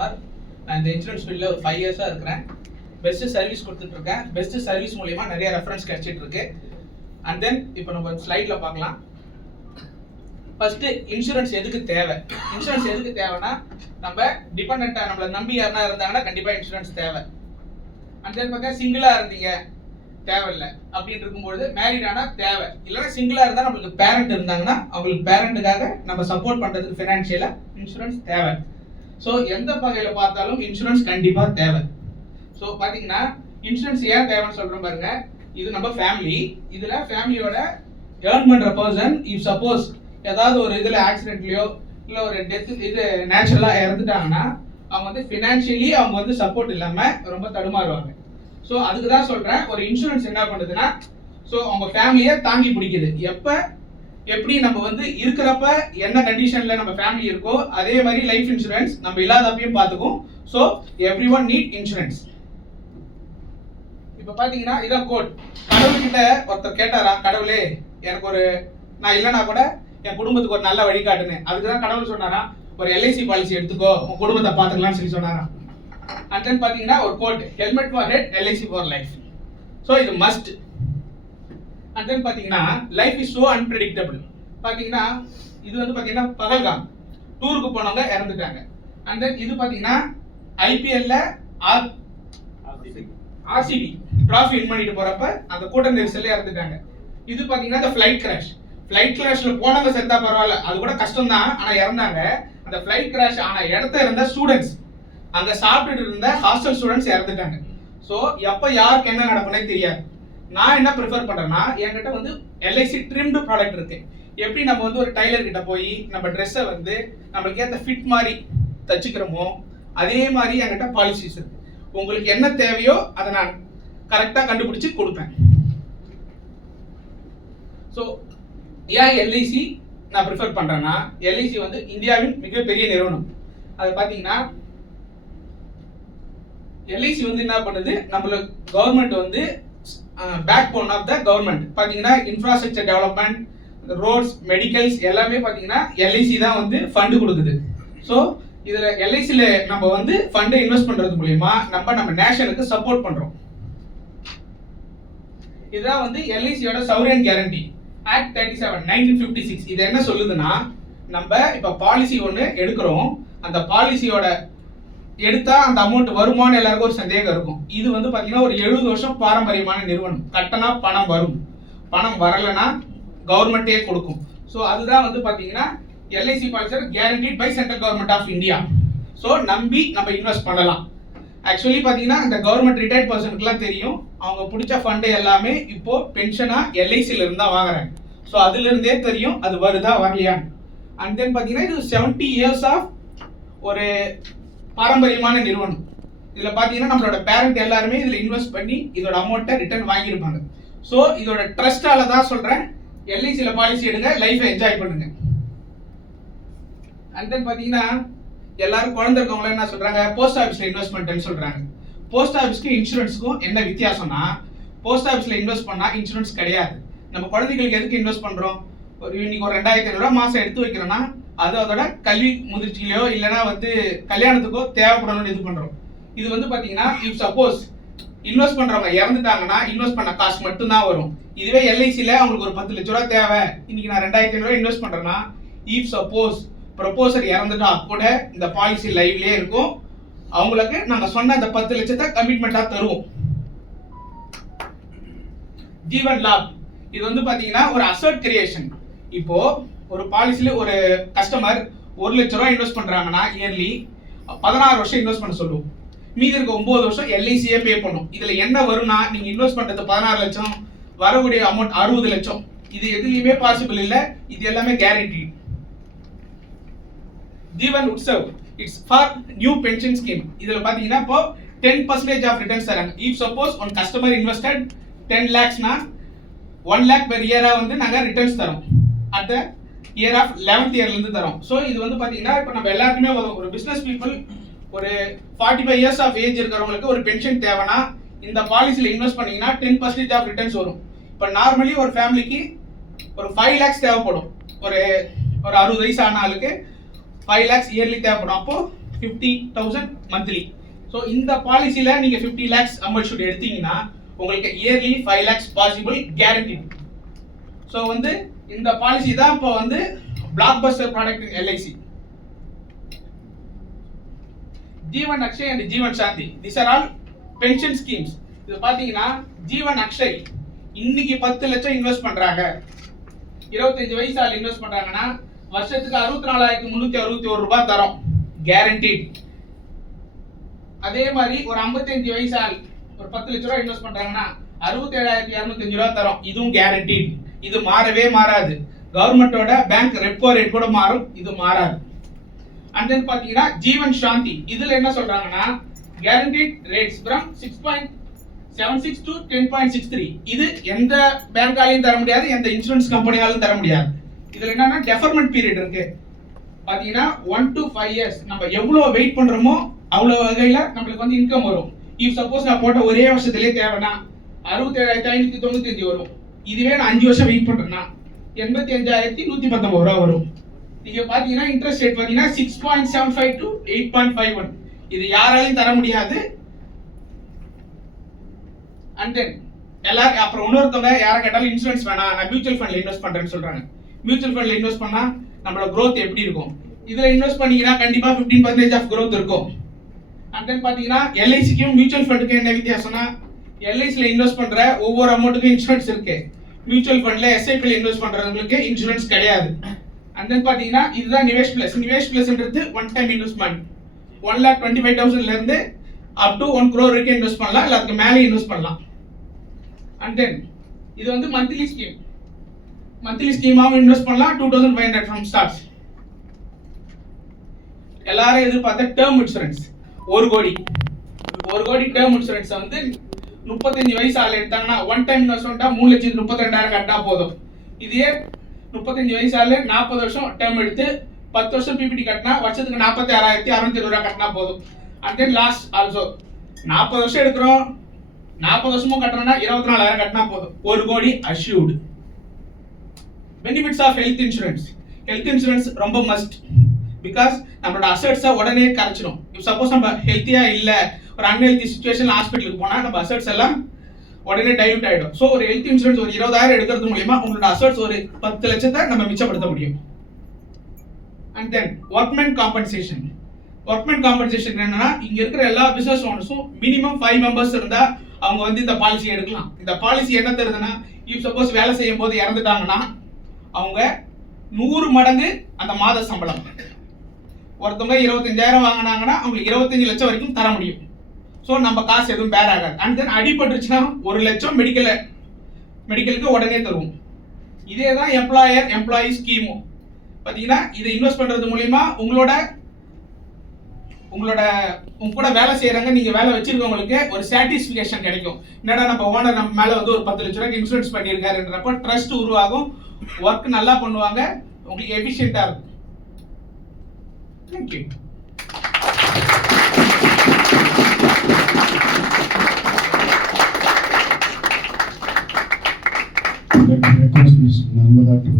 குமார். நான் இந்த இன்சூரன்ஸ் ஃபீல்டில் ஒரு 5 இயர்ஸாக இருக்கிறேன். பெஸ்ட் சர்வீஸ் கொடுத்துட்ருக்கேன். பெஸ்ட் சர்வீஸ் மூலயமா நிறைய ரெஃபரன்ஸ் கிடைச்சிட்டு இருக்கு. அண்ட் தென் இப்போ நம்ம ஸ்லைடில் பார்க்கலாம். ஃபர்ஸ்ட் இன்சூரன்ஸ் எதுக்கு தேவை? இன்சூரன்ஸ் எதுக்கு தேவைன்னா, நம்ம டிபெண்டா நம்மளை நம்பி யாருன்னா இருந்தாங்கன்னா கண்டிப்பாக இன்சூரன்ஸ் தேவை. அண்ட் தென் பார்த்தா சிங்கிளாக இருந்தீங்க தேவையில்லை அப்படின்னு இருக்கும்போது, மேரிடானா தேவை. இல்லைன்னா சிங்கிளாக இருந்தால் நம்மளுக்கு பேரண்ட் இருந்தாங்கன்னா அவங்களுக்கு பேரண்ட்டுக்காக நம்ம சப்போர்ட் பண்ணுறதுக்கு ஃபினான்ஷியலாக இன்சூரன்ஸ் தேவை. ஸோ எந்த வகையில் பார்த்தாலும் இன்சூரன்ஸ் கண்டிப்பாக தேவை. ஸோ பார்த்தீங்கன்னா இன்சூரன்ஸ் ஏன் தேவைன்னு சொல்கிறோம் பாருங்க. இது நம்ம ஃபேமிலி. இதில் ஃபேமிலியோட ஏர்ன் பண்ணுற பர்சன் இஃப் சப்போஸ் ஏதாவது ஒரு இதில் ஆக்சிடென்ட்லையோ இல்லை ஒரு டெத் இது நேச்சுரலாக இறந்துட்டாங்கன்னா அவங்க வந்து ஃபினான்ஷியலி அவங்க வந்து சப்போர்ட் இல்லாமல் ரொம்ப தடுமாறுவாங்க. ஸோ அதுக்கு தான் சொல்கிறேன், ஒரு இன்சூரன்ஸ் என்ன பண்ணுதுன்னா, ஸோ அவங்க ஃபேமிலியை தாங்கி பிடிக்குது. எப்படி நம்ம வந்து இருக்கிறப்ப என்ன கண்டிஷனில் நம்ம ஃபேமிலி இருக்கோ அதே மாதிரி லைஃப் இன்சூரன்ஸ் நம்ம இல்லாதப்பையும் பார்த்துக்கும். So every one need insurance. இப்போ பார்த்தீங்கன்னா இதான் கோட். கடவுள்கிட்ட ஒருத்தர் கேட்டாரா, கடவுளே எனக்கு ஒரு நான் இல்லைனா கூட என் குடும்பத்துக்கு ஒரு நல்ல வழிகாட்டுன்னு. அதுக்கு தான் கடவுள் சொன்னாரா, ஒரு எல்ஐசி பாலிசி எடுத்துக்கோ உன் குடும்பத்தை பார்த்துக்கலாம்னு சொல்லி சொன்னாரா. அண்ட் தென் பார்த்தீங்கன்னா ஒரு coat, helmet for head LIC for life. So இது மஸ்ட். அண்ட் தென் பார்த்தீங்கன்னா லைஃப் இஸ் ஸோ அன்பிரடிக்டபிள். பார்த்தீங்கன்னா இது வந்து பார்த்தீங்கன்னா பகல்காம் டூருக்கு போனவங்க இறந்துட்டாங்க. அண்ட் தென் இது பார்த்தீங்கன்னா ஐபிஎல்ல ஆர்சிபி டிராஃபி வின் பண்ணிட்டு போறப்ப அந்த கூட்ட நெரிசல்ல இறந்துட்டாங்க. இது பார்த்தீங்கன்னா இந்த ஃபிளைட் கிராஷ்ல போனவங்க செத்தா பரவாயில்ல, அது கூட கஷ்டம் தான், ஆனால் இறந்தாங்க. அந்த ஃபிளைட் கிராஷ் ஆன இடத்த இருந்த ஸ்டூடெண்ட்ஸ், அங்கே சாப்பிட்டுட்டு இருந்த ஹாஸ்டல் ஸ்டூடெண்ட்ஸ் இறந்துட்டாங்க. ஸோ எப்போ யாருக்கு என்ன நடக்கும்னே தெரியாது. நான் என்ன ப்ரிஃபர் பண்ணுறேன்னா, என்கிட்ட வந்து எல்ஐசி ட்ரிம்டு ப்ராடக்ட் இருக்கு. எப்படி நம்ம வந்து ஒரு டைலர் கிட்ட போய் நம்ம ட்ரெஸ்ஸை வந்து நம்மளுக்கு ஏற்ற ஃபிட் மாதிரி தச்சுக்கிறோமோ அதே மாதிரி என்கிட்ட பாலிசிஸ் இருக்கு. உங்களுக்கு என்ன தேவையோ அதை நான் கரெக்டாக கண்டுபிடிச்சு கொடுப்பேன். ஸோ ஏன் எல்ஐசி நான் ப்ரிஃபர் பண்ணுறேன்னா, எல்ஐசி வந்து இந்தியாவின் மிகப்பெரிய நிறுவனம். அது பார்த்தீங்கன்னா எல்ஐசி வந்து என்ன பண்ணுது, நம்மளுக்கு கவர்மெண்ட் வந்து backbone of the government. பார்த்தீங்கன்னா இன்ஃப்ராஸ்ட்ரக்சர் டெவலப்மெண்ட், ரோட்ஸ், மெடிக்கல்ஸ் எல்லாமே பார்த்தீங்கன்னா எல்ஐசி தான் வந்து ஃபண்டு கொடுக்குது. ஸோ இதில் எல்ஐசியில் நம்ம வந்து ஃபண்டை இன்வெஸ்ட் பண்ணுறது மூலயமா நம்ம நேஷனுக்கு சப்போர்ட் பண்ணுறோம். இதுதான் வந்து எல்ஐசியோட சௌரியன் கேரண்டி ஆக்ட் 37 1956. இது என்ன சொல்லுதுன்னா, நம்ம இப்போ பாலிசி ஒன்று எடுக்கிறோம், அந்த பாலிசியோட எடுத்தா அந்த அமௌண்ட் வருமானு எல்லாருக்கும் ஒரு சந்தேகம் இருக்கும். இது வந்து பார்த்தீங்கன்னா ஒரு 70 வருஷம் பாரம்பரியமான நிறுவனம். கட்டணா பணம் வரும், பணம் வரலைன்னா கவர்மெண்ட்டே கொடுக்கும். ஸோ அதுதான் வந்து பார்த்தீங்கன்னா LIC policy guaranteed by central government of India. So நம்பி நம்ம இன்வெஸ்ட் பண்ணலாம். ஆக்சுவலி பார்த்தீங்கன்னா இந்த கவர்மெண்ட் ரிட்டையர்ட் பர்சனுக்குலாம் தெரியும், அவங்க பிடிச்ச ஃபண்டு எல்லாமே இப்போ பென்ஷனாக எல்ஐசியில் இருந்தா வாங்குறாங்க. ஸோ அதுலேருந்தே தெரியும் அது வருதா வரலையான்னு. அண்ட் தென் பார்த்தீங்கன்னா இது 70 இயர்ஸ் ஆஃப் ஒரு பாரம்பரியமான நிறுவனம். இதில் பார்த்தீங்கன்னா நம்மளோட பேரண்ட் எல்லாருமே இதில் இன்வெஸ்ட் பண்ணி இதோட அமௌண்ட்டை ரிட்டர்ன் வாங்கியிருப்பாங்க. ஸோ இதோட ட்ரஸ்டால தான் சொல்கிறேன், எல்ஐசியில் பாலிசி எடுங்க, லைஃபை என்ஜாய் பண்ணுங்க. அண்ட் தென் பார்த்தீங்கன்னா எல்லாரும் குழந்தை இருக்கவங்கள என்ன சொல்கிறாங்க, போஸ்ட் ஆஃபீஸில் இன்வெஸ்ட்மெண்ட்னு சொல்கிறாங்க. போஸ்ட் ஆஃபீஸ்க்கு இன்சூரன்ஸுக்கும் என்ன வித்தியாசம்னா, போஸ்ட் ஆஃபீஸில் இன்வெஸ்ட் பண்ணால் இன்சூரன்ஸ் கிடையாது. நம்ம குழந்தைகளுக்கு எதுக்கு இன்வெஸ்ட் பண்ணுறோம், இன்னைக்கு ஒரு 2500 ரூபா மாதம் எடுத்து வைக்கிறோன்னா அது அதோட கல்வி முதிர்ச்சியிலையோ இல்லைனா வந்து கல்யாணத்துக்கோ தேவைப்படணும்னு இது பண்ணுறோம். இது வந்து பார்த்தீங்கன்னா இஃப் சப்போஸ் இன்வெஸ்ட் பண்ணுறவங்க இறந்துட்டாங்கன்னா இன்வெஸ்ட் பண்ண காசு மட்டும்தான் வரும். இதுவே எல்ஐசியில் அவங்களுக்கு ஒரு 10 லட்ச ரூபா தேவை, இன்னைக்கு நான் 2500 ரூபா இன்வெஸ்ட் பண்ணுறேன்னா இஃப் சப்போஸ் ப்ரொபோசர் இறந்துட்டா கூட இந்த பாலிசி லைவ்லேயே இருக்கும். அவங்களுக்கு நாங்கள் சொன்ன இந்த 10 லட்சத்தை கமிட்மெண்ட்டாக தருவோம். ஜீவன் லாப் இது வந்து பார்த்தீங்கன்னா ஒரு அசட் கிரியேஷன். இப்போ ஒரு பாலிசியில் ஒரு கஸ்டமர் 1 லட்ச ரூபா இன்வெஸ்ட் பண்ணுறாங்கன்னா இயர்லி 16 வருஷம் இன்வெஸ்ட் பண்ண சொல்லுவோம். மீதி இருக்க 9 வருஷம் எல்ஐசியே பே பண்ணும். இதில் என்ன வரும்னா, நீங்கள் இன்வெஸ்ட் பண்ணுறது 16 லட்சம், வரக்கூடிய அமௌண்ட் 60 லட்சம். இது எதுலையுமே பாசிபிள் இல்லை, இது எல்லாமே guarantee. Jeevan Utsav it's for new pension scheme. இதில் பார்த்தீங்கன்னா இப்போ 10% ஆஃப் ரிட்டர்ன்ஸ் தராங்க. If suppose one customer invested 10 lakhsனா 1 lakh பெர் இயராக வந்து நாங்கள் ரிட்டர்ன்ஸ் தரோம். At the year of 11th இயர்லேருந்து தரோம். ஸோ இது வந்து பார்த்தீங்கன்னா இப்போ நம்ம எல்லாருக்குமே ஒரு பிஸ்னஸ் பீப்புள் ஒரு 45 இயர்ஸ் ஆஃப் ஏஜ் இருக்கிறவங்களுக்கு ஒரு பென்ஷன் தேவைன்னா இந்த பாலிசியில் இன்வெஸ்ட் பண்ணீங்கன்னா 10% ஆஃப் ரிட்டர்ன்ஸ் வரும். இப்போ நார்மலி ஒரு ஃபேமிலிக்கு ஒரு 5 lakhs தேவைப்படும். ஒரு 60 வயசு ஆன ஆளுக்கு 5 lakhs இயர்லி தேவைப்படும். அப்போ 50,000 மந்த்லி. ஸோ இந்த பாலிசியில் நீங்கள் 50 lakhs அம்மல்ஷூட் எடுத்தீங்கன்னா உங்களுக்கு yearly 5 lakhs possible guarantee. So வந்து இந்த பாலிசி தான் இப்போ வந்து blockbuster product in LIC. Jeevan Akshay and Jeevan Shanti, this are all pension schemes. இது பார்த்தீங்கன்னா ஜீவன் அக்ஷய் இன்னைக்கு 10 லட்சம் இன்வெஸ்ட் பண்றாங்க, 25 வயசு ஆள் இன்வெஸ்ட் பண்றாங்கன்னா வருஷத்துக்கு 64,361 ரூபாய் தரோம் கேரண்டீட். அதே மாதிரி ஒரு 55 வயசு ஆள் ஒரு 10 லட்ச ரூபாய் இன்வெஸ்ட் பண்றாங்கன்னா 67,205 ரூபாய் தரோம், இதுவும் கேரண்டீட். இது மாறவே மாறாது. கவர்மெண்டோட பேங்க் ரெப்போ ரேட் கூட மாறும், இது மாறாது. அண்ட் தென் பாத்தீங்கன்னா ஜீவன் சாந்தி, இதுல என்ன சொல்றாங்கன்னா கேரண்டீட் ரேட்ஸ் ஃப்ரம் 6.76 to 10.63. இது எந்த பேங்காலையும் தர முடியாது, எந்த இன்சூரன்ஸ் கம்பெனியாலும் தர முடியாது. இதுல என்னன்னா டெஃபர்மெண்ட் பீரியட் இருக்கு. பாத்தீங்கன்னா 1 to 5 years நம்ம எவ்வளவு வெயிட் பண்றோமோ அவ்வளவு வகையில நம்மளுக்கு வந்து இன்கம் வரும். இஃப் சப்போஸ் நான் போட்ட ஒரே வருஷத்துலயே தேவைன்னா 67,595 வரும். இதுவே நான் 5 வருஷம் வெயிட் பண்றேன்னா 85,119 ரூபா வரும். நீங்க பாத்தீங்கன்னா இன்ட்ரெஸ்ட் ரேட் பாத்தீங்கன்னா 6.75 to 8.51. இது யாராலையும் தர முடியாது. அண்ட் தென் எல்லாரும் அப்புறம் இன்னொருத்தவங்க யாரை கேட்டாலும் இன்சூரன்ஸ் வேணாம், நான் மியூச்சுவல் ஃபண்ட்ல இன்வெஸ்ட் பண்றேன்னு சொல்றாங்க. மியூச்சுவல் ஃபண்ட்ல இன்வெஸ்ட் பண்ணா நம்மளோட growth எப்படி இருக்கும்? இதுல இன்வெஸ்ட் பண்ணீங்கன்னா கண்டிப்பா 15% ஆஃப் growth இருக்கும். அண்ட் தென் பாத்தீங்கன்னா எல்ஐசிக்கும் மியூச்சுவல் ஃபண்டுக்கும் என்ன வித்தியாசம்னா, எல்ஐசில இன்வெஸ்ட் பண்ற ஒவ்வொரு அமௌண்ட்டுக்கும் இன்சூரன்ஸ் இருக்கு. மியூச்சுவல் ஃபண்ட்ல எஸ்ஐபில இன்வெஸ்ட் பண்றவங்களுக்கு இன்சூரன்ஸ் கிடையாது. அண்ட் தென் பாத்தீங்கன்னா இதுதான் நிவேஷ் பிளஸ். நிவேஷ் பிளஸ்ன்றது ஒன் டைம் இன்வெஸ்ட்மெண்ட் 1,25,000 ல இருந்து அப் டு 1 crore வரைக்கும் இன்வெஸ்ட் பண்ணலாம், இல்ல அதுக்கு மேலே இன்வெஸ்ட் பண்ணலாம். அண்ட் தென் இது வந்து மந்த்லி ஸ்கீம். மந்த்லி ஸ்கீமாவும் இன்வெஸ்ட் பண்ணலாம், 2,500 ஃப்ரம் ஸ்டார்ட்ஸ். எல்லாரும் எதிர்பார்த்த டேர்ம் இன்சூரன்ஸ் 1 கோடி. 1 கோடி டேர்ம் இன்சூரன்ஸ் வந்து 35 வயசு ஆள் எடுத்தாங்கன்னா ஒன் டைம் இன்வெஸ்ட்மெண்டா 3,32,000 கட்டினா போதும். இதே 35 வயசு ஆள் 40 வருஷம் டேர்ம் எடுத்து 10 வருஷம் பிபிடி கட்டினா வருஷத்துக்கு 46,620 ரூபாய் கட்டினா போதும். அண்ட் தென் லாஸ்ட் ஆல்சோ 40 வருஷம் எடுக்கிறோம், 40 வருஷமும் கட்டுறோம்னா 24,000 கட்டினா போதும். 1 கோடி assured. Benefits of health insurance. Health insurance ரொம்ப மஸ்ட். பிகாஸ் நம்மளோட அசெட்ஸை உடனே கரைச்சிடும். இப்போ சப்போஸ் நம்ம ஹெல்த்தியா இல்லை, ஒரு அன்ஹெல்த்தி சுச்சுவேஷன் ஹாஸ்பிட்டலுக்கு போனால் நம்ம அசெட்ஸ் எல்லாம் உடனே டைல்யூட் ஆகிடும். ஸோ ஒரு ஹெல்த் இன்சூரன்ஸ் ஒரு 20,000 எடுக்கிறது மூலியமா உங்களோட அசெட்ஸ் ஒரு 10 லட்சத்தை நம்ம மிச்சப்படுத்த முடியும். And then workmen compensation. Workmen compensation என்னன்னா, இங்க இருக்கிற எல்லா பிசினஸ் ஓனர்ஸும் மினிமம் 5 மெம்பர்ஸ் இருந்தா அவங்க வந்து இந்த பாலிசி எடுக்கலாம். இந்த பாலிசி என்ன தருதுன்னா, இஃப் சப்போஸ் வேலை செய்யும் போது இறந்துட்டாங்கன்னா அவங்க 100 மடங்கு அந்த மாத சம்பளம். ஒருத்தவங்க 25,000 வாங்கினாங்கன்னா அவங்களுக்கு 25 லட்சம் வரைக்கும் தர முடியும். ஸோ நம்ம காசு எதுவும் பேர் ஆகாது. அண்ட் தென் அடிபட்டுருச்சுன்னா 1 லட்சம் மெடிக்கலுக்கு உடனே தருவோம். இதே தான் எம்ப்ளாயி ஸ்கீமும். பார்த்தீங்கன்னா இதை இன்வெஸ்ட் பண்றது மூலியமா உங்க கூட வேலை செய்யறாங்க, நீங்க வேலை வச்சிருக்கவங்களுக்கு ஒரு சாட்டிஸ்பிகேஷன் கிடைக்கும். என்னடா நம்ம ஓனர் நம்ம மேல வந்து ஒரு 10 லட்ச ரூபாய்க்கு இன்சூரன்ஸ் பண்ணியிருக்காருன்றப்ப ட்ரஸ்ட் உருவாகும், ஒர்க் நல்லா பண்ணுவாங்க, உங்களுக்கு எஃபிஷியன்ட்டா இருக்கும். Thank you. Let me request Ms. Narmada to